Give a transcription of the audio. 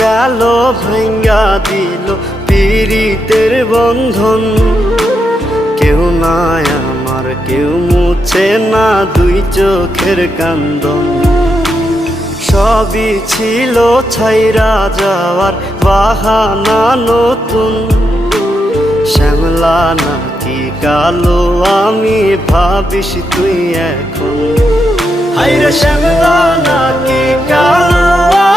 গেল ভাঙ্গা দিল পীড়িতের বন্ধন। কেউ নাই আমার, কেউ মুছে না দুই চোখের কান্দন। সবই ছিল ছাইরা যাওয়ার বাহানা নতুন। শ্যামলা নাকি কালো আমি ভাবিস তুই এখন। হায়রে শ্যামলা নাকি কালো